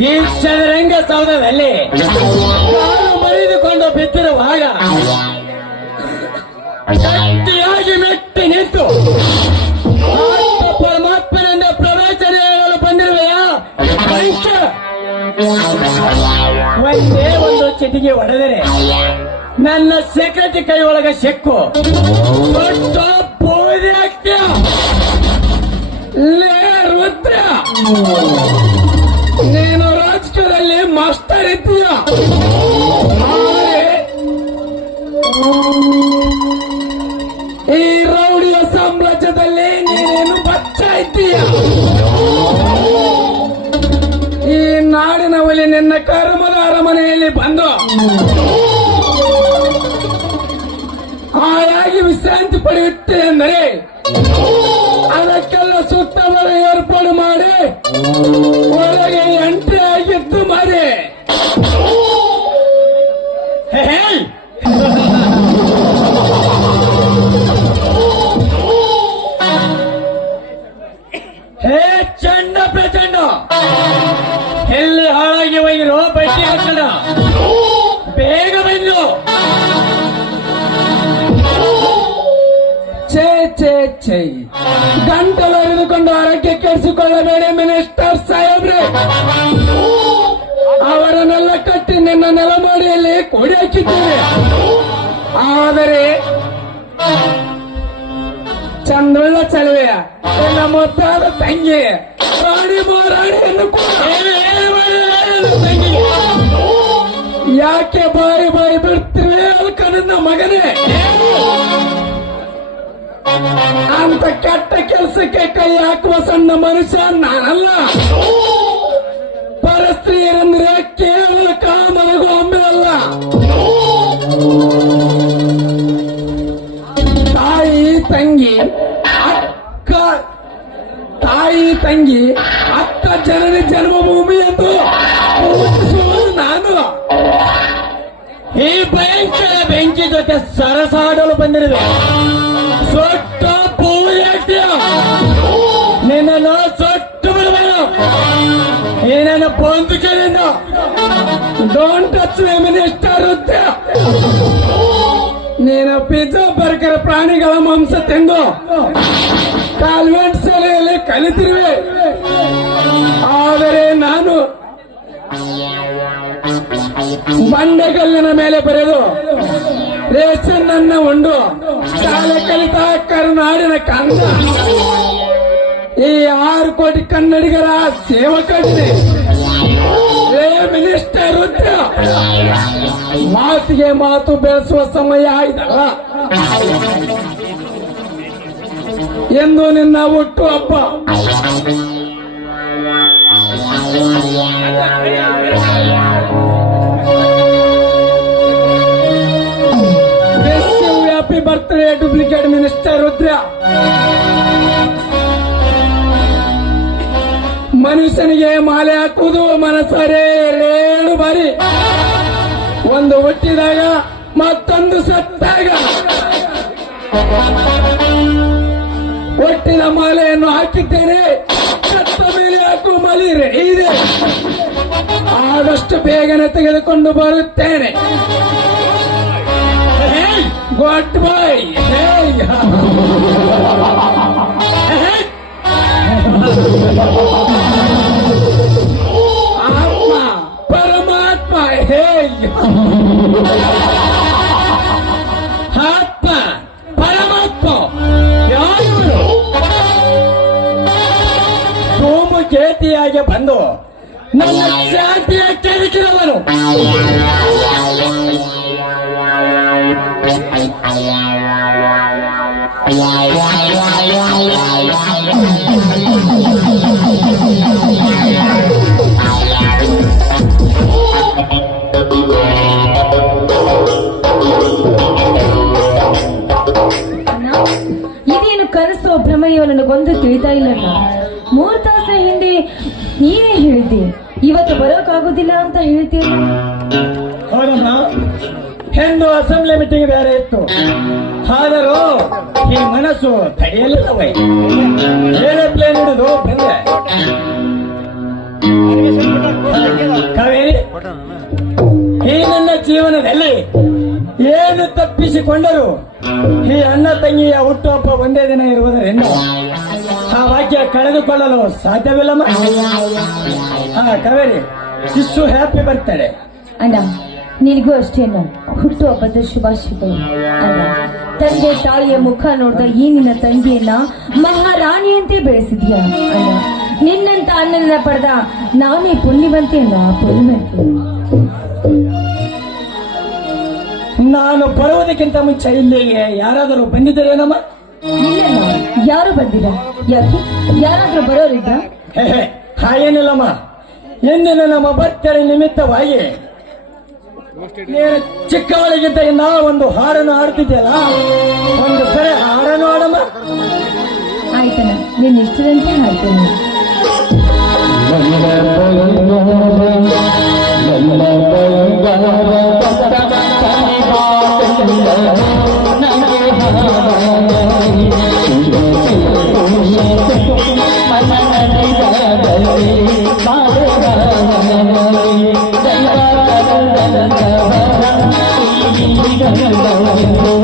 ಈ ಚದರಂಗ ಸೌಧದಲ್ಲಿ ಕಾಲು ಮರಿದುಕೊಂಡು ಬಿದ್ದಿರುವಾಗ ಶಕ್ತಿಯಾಗಿ ಮೆಟ್ಟಿ ನಿಂತು ಪರಮಾತ್ಮನಿಂದ ಪ್ರವಚನ ಹೇಳಲು ಬಂದಿರುವೆಯಾ? ಒಂದೇ ಒಂದು ಚಿಟಿಗೆ ಹೊಡೆದರೆ ನನ್ನ ಸೆಕ್ರೆಟರಿ ಕೈ ಒಳಗ ಸೆಕ್ಕು ದೊಡ್ಡ. ಲೇ ರುದ್ರ! ನಿನ್ನ ಕರ್ಮದ ಅರಮನೆಯಲ್ಲಿ ಬಂದು ಹಾಯಾಗಿ ವಿಶ್ರಾಂತಿ ಪಡೆಯುತ್ತೆ ಅಂದರೆ ಅದಕ್ಕೆಲ್ಲ ಸುತ್ತಮರ ಏರ್ಪಾಡು ಮಾಡಿ ಒಳಗೆ ಎಂಟ್ರಿ ಆಗಿದ್ದು ಮಾಡಿ ಛೇ ಗಂಟಲು ಹಿಡಿದುಕೊಂಡು ಆರೋಗ್ಯ ಕೆಡಿಸಿಕೊಳ್ಳಬೇಡಿ, ಮಿನಿಸ್ಟರ್ ಸಾಹೇಬ್ರೆ. ಅವರನ್ನೆಲ್ಲ ಕಟ್ಟಿ ನಿನ್ನ ನೆಲಮೋಡಿಯಲ್ಲಿ ಕೊಡಿ ಹಾಕಿದ್ದೇವೆ. ಆದರೆ ಚಂದುಳ್ಳ ಚಲುವೆಯ, ನನ್ನ ಮುದ್ದಾದ ತಂಗಿ, ರಾಣಿ ತಂಗಿ ಯಾಕೆ ಬಾರಿ ಬಾರಿ ಬಿಡ್ತೀವಿ ಅಲ್ಕ ನನ್ನ ಮಗನೇ? ಅಂತ ಕೆಟ್ಟ ಕೆಲಸಕ್ಕೆ ಕೈ ಹಾಕುವ ಸಣ್ಣ ಮನುಷ್ಯ ನಾನಲ್ಲ ಪರಸ್ತ್ರೀಯರೆಂದ್ರೆ ಕೇವಲ ಕಾಮನಗೂ ಒಮ್ಮೆ ಅಲ್ಲ ತಾಯಿ ತಂಗಿ ಅಕ್ಕ ತಾಯಿ ತಂಗಿ ಅಕ್ಕ ಜನನಿ ಜನ್ಮಭೂಮಿ ಎಂದು ನಾನು ಈ ಭಯಂಕರ ಬೆಂಕಿ ಜೊತೆ ಸರಸಾಡಲು ಬಂದಿರುವೆ. ಸೊಟ್ಟ ಪೂಜೆ ನಿನ್ನನ್ನು ಸೊಟ್ಟು ಬಿಡಬೇಡ ನನ್ನ ಬಂಧುಕರಿಂದ ಡೋಂಟ್ ಟಚ್ ಮಿನಿಸ್ಟರ್ ಹುದ್ದೆ ನೀನು ಪಿಜ್ಜಾ ಬರ್ಗರ್ ಪ್ರಾಣಿಗಳ ಮಾಂಸ ತಿಂದು ಕಾನ್ವೆಂಟ್ ಶಾಲೆಯಲ್ಲಿ ಕಲಿತಿರುವೆ. ಆದರೆ ನಾನು ಬಂಡೆಗಲ್ಲಿನ ಮೇಲೆ ಬರೆದು ರೇಷನ್ ಅನ್ನ ಉಂಡು. ಶಾಲೆ ಕಲಿತ ಕರುನಾಡಿನ ಕಂದ ಈ ಆರು ಕೋಟಿ ಕನ್ನಡಿಗರ ಏ ಮಿನಿಸ್ಟರ್ ಮಾತಿಗೆ ಮಾತು ಬೆಳೆಸುವ ಸಮಯ ಆಯ್ತಲ್ಲ. ಎಂದು ನಿನ್ನ ಹುಟ್ಟು ಹಬ್ಬ. ಡೂಪ್ಲಿಕೇಟ್ ಮಿನಿಸ್ಟರ್ ರುದ್ರ ಮನುಷ್ಯನಿಗೆ ಮಾಲೆ ಹಾಕುವುದು ಮನಸ್ಸರೇ ಬಾರಿ. ಒಂದು ಹುಟ್ಟಿದಾಗ ಮತ್ತೊಂದು ಸತ್ತಾಗ. ಒಟ್ಟಿನ ಮಾಲೆಯನ್ನು ಹಾಕಿದ್ದೇನೆ. ಸತ್ತ ಮೇಲೆ ಹಾಕು ಮಲಿರೆ ಇದೆ. ಆದಷ್ಟು ಬೇಗನೆ ತೆಗೆದುಕೊಂಡು ಬರುತ್ತೇನೆ. What boy? Hey! ಆತ್ಮ ಪರಮಾತ್ಮ ಹೇ ಆತ್ಮ ಪರಮಾತ್ಮ ಯಾರು ಸೋಮು ಚೇತಿಯಾಗಿ ಬಂದು ನನ್ನ ಜಾತಿಯ ಕೆರಕಿದವರು ಇದೇನು ಕನಸು ಭ್ರಮೆಯೋ ನನಗೊಂದು ತಿಳಿತಾ ಇಲ್ಲ ಮೂರು ತಾಸ ಹಿಂದೆ ನೀನೇ ಹೇಳಿದ್ದಿ. ಇವತ್ತು ಬರೋಕ್ಕಾಗೋದಿಲ್ಲ ಅಂತ ಹೆಣ್ಣು ಅಸೆಂಬ್ಲಿ ಮೀಟಿಂಗ್ ಬೇರೆ ಇತ್ತು. ಆದರೂ ಈ ಮನಸ್ಸು ತಡೆಯಲಿಲ್ಲವೈ? ಏರೋಪ್ಲೇನ್ ಹಿಡಿದು ಬಂದೆ. ಕಾವೇರಿ ಈ ನನ್ನ ಜೀವನದಲ್ಲಿ ಏನು ತಪ್ಪಿಸಿಕೊಂಡರು? ಈ ಅಣ್ಣ ತಂಗಿಯ ಹುಟ್ಟುಹಬ್ಬ ಒಂದೇ ದಿನ ಇರುವುದರಿಂದ ಆ ವಾಕ್ಯ ಕಳೆದುಕೊಳ್ಳಲು ಸಾಧ್ಯವಿಲ್ಲಮ್ಮ. ಹಾ ಕಾವೇರಿ ಶಿಶು ಹ್ಯಾಪಿ ಬರ್ತಾರೆ ಅಣ್ಣ ನಿನಗೂ ಅಷ್ಟೇನ ಹುಟ್ಟುಹಬ್ಬದ ಶುಭಾಶಯಗಳು ಅಣ್ಣ ತಂದೆ ತಾಯಿಯ ಮುಖ ನೋಡ್ದ ಈ ನಿನ್ನ ತಂಗಿಯನ್ನ ಮಹಾರಾಣಿಯಂತೆ ಬೆಳೆಸಿದ್ಯಾ ನಿನ್ನಂತ ಅಣ್ಣನ ಪಡೆದ ನಾನೇ ಪುಣ್ಯವಂತೆ ಅಲ್ಲ ಪುಣ್ಯವಂತೆ. ನಾನು ಬರುವುದಕ್ಕಿಂತ ಮುಂಚೆ ಇಲ್ಲಿಗೆ ಯಾರಾದರೂ ಬಂದಿದ್ದರೇನಮ್ಮ ಇಲ್ಲಮ್ಮ ಯಾರು ಬಂದಿಲ್ಲ? ಯಾಕೆ? ಯಾರಾದ್ರೂ ಬರೋರಿದ್ದ? ಹೇ ಹಾಗೇನಿಲ್ಲಮ್ಮ ಎಂದಿನ ನಮ್ಮ ಬರ್ತಡೆ ನಿಮಿತ್ತವಾಗಿ ನೀನು ಚಿಕ್ಕವಳಿಗಿದ್ದ ನಾ ಒಂದು ಹಾಡನ್ನು ಹಾಡ್ತಿದ್ಯಲ್ಲ? ಒಂದು ಸರಿ ಹಾಡನ್ನು ಹಾಡಮ್ಮ. ಆಯ್ತಣ್ಣ ನೀನು ಇಷ್ಟದಂತೆ ಹಾಡ್ತೇನೆ Oh. you.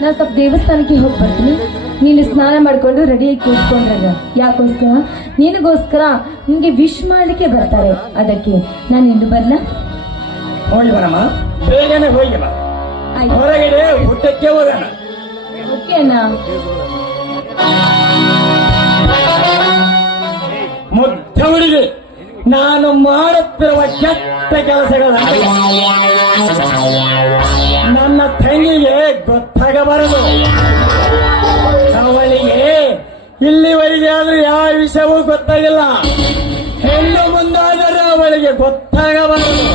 ನಾ ಸ್ವಲ್ಪ ದೇವಸ್ಥಾನಕ್ಕೆ ಹೋಗಿ ಬರ್ತೀನಿ ನೀನು ಸ್ನಾನ ಮಾಡ್ಕೊಂಡು ರೆಡಿಯಾಗಿ ಕೂತ್ಕೊಂಡ್ರಾಗ ಯಾಕೋಸ್ಕರ ನಿನಗೋಸ್ಕರ ನಿನ್ಗೆ ವಿಶ್ ಮಾಡ್ಲಿಕ್ಕೆ ಬರ್ತಾರೆ ಅದಕ್ಕೆ ನಾನು ಇನ್ನು ಬರ್ಲಾ ಹೋಗಿ ಬರಮ್ಮ ಬೇಗನೆ ಹೋಗಿ ಬಾ ಆಯ್ತು. ಹೊರಗಡೆ ಊಟಕ್ಕೆ ಹೋಗೋಣ. ಓಕೆ ಅಣ್ಣ ಮುಗ್ಧ ಹುಡುಗಿ ನಾನು ಮಾಡುತ್ತಿರುವ ಕೆಟ್ಟ ಕೆಲಸಗಳ ನನ್ನ ತಂಗಿಗೆ ಗೊತ್ತಾಗಬಾರದು. ಅವಳಿಗೆ ಇಲ್ಲಿವರೆಗೆ ಆದ್ರೂ ಯಾವ ವಿಷಯವೂ ಗೊತ್ತಾಗಿಲ್ಲ. ಹೆಣ್ಣು ಮುಂದಾದರೆ ಅವಳಿಗೆ ಗೊತ್ತಾಗಬಾರದು.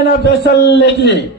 علينا فسلتي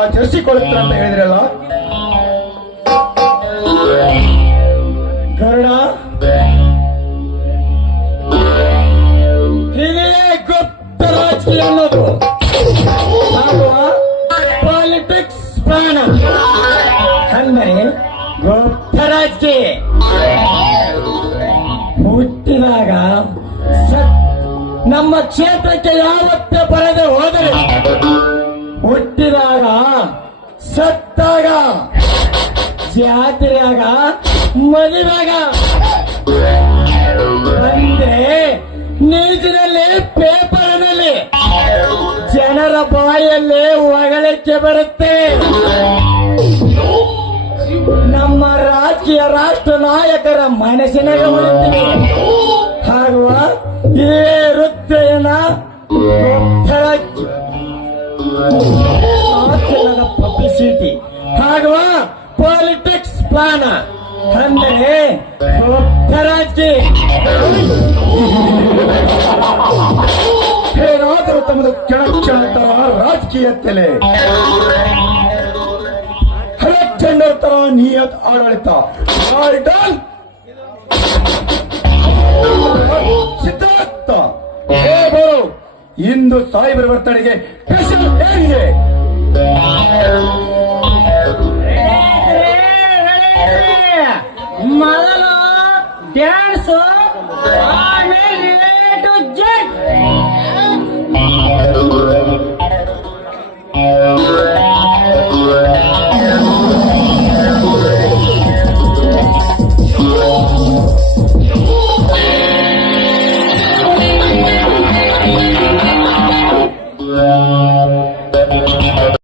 ಆಚರಿಸಿಕೊಳ್ಳುತ್ತಾರೆ ಅಂತ ಹೇಳಿದ್ರಲ್ಲ? ಗರುಡ ಹೀಗೆ ಗುಪ್ತ ರಾಜಕೀಯ ಅನ್ನೋದು. ಪಾಲಿಟಿಕ್ಸ್ ಪ್ರಾಣ. ಅಂದರೆ ಗುಪ್ತ ರಾಜಕೀಯ. ಹುಟ್ಟಿದಾಗ ನಮ್ಮ ಕ್ಷೇತ್ರಕ್ಕೆ ಯಾವತ್ತೇ ಬರದೆ ಹೋದರೆ ಜಾತ್ರೆಯಾಗ ಮದುವೆಯಾಗ ಅಂದ್ರೆ ನ್ಯೂಸ್ನಲ್ಲಿ ಪೇಪರ್ನಲ್ಲಿ. ಜನರ ಬಾಯಲ್ಲಿ ಒಗಳಕ್ಕೆ ಬರುತ್ತೆ. ನಮ್ಮ ರಾಜಕೀಯ ರಾಷ್ಟ್ರ ನಾಯಕರ ಮನಸ್ಸಿನಾಗ ಹಾಗೂ ಈ ವೃತ್ತಿಯನ್ನ ಪಬ್ಲಿಸಿಟಿ ಹಾಗೂ ಪಾಲಿಟಿಕ್ಸ್ ಪ್ಲಾನ್ ಅಂದರೆ ರಾಜಕೀಯ ಏನಾದರೂ ತಮ್ಮದು ಕೆಳ ಕ್ಷಣತರ ರಾಜಕೀಯ ತಲೆ. ಅಲೆಕ್ಸಾಂಡರ್ ತರ ನಿಯತ್ ಆಡಳಿತ. ಸಿದ್ಧಾರ್ಥ. ಇಂದು ಸಾಯಿಬರ ಬರ್ತಡೆಗೆ ಸ್ಪೆಷಲ್ ಏನಿದೆ Terço!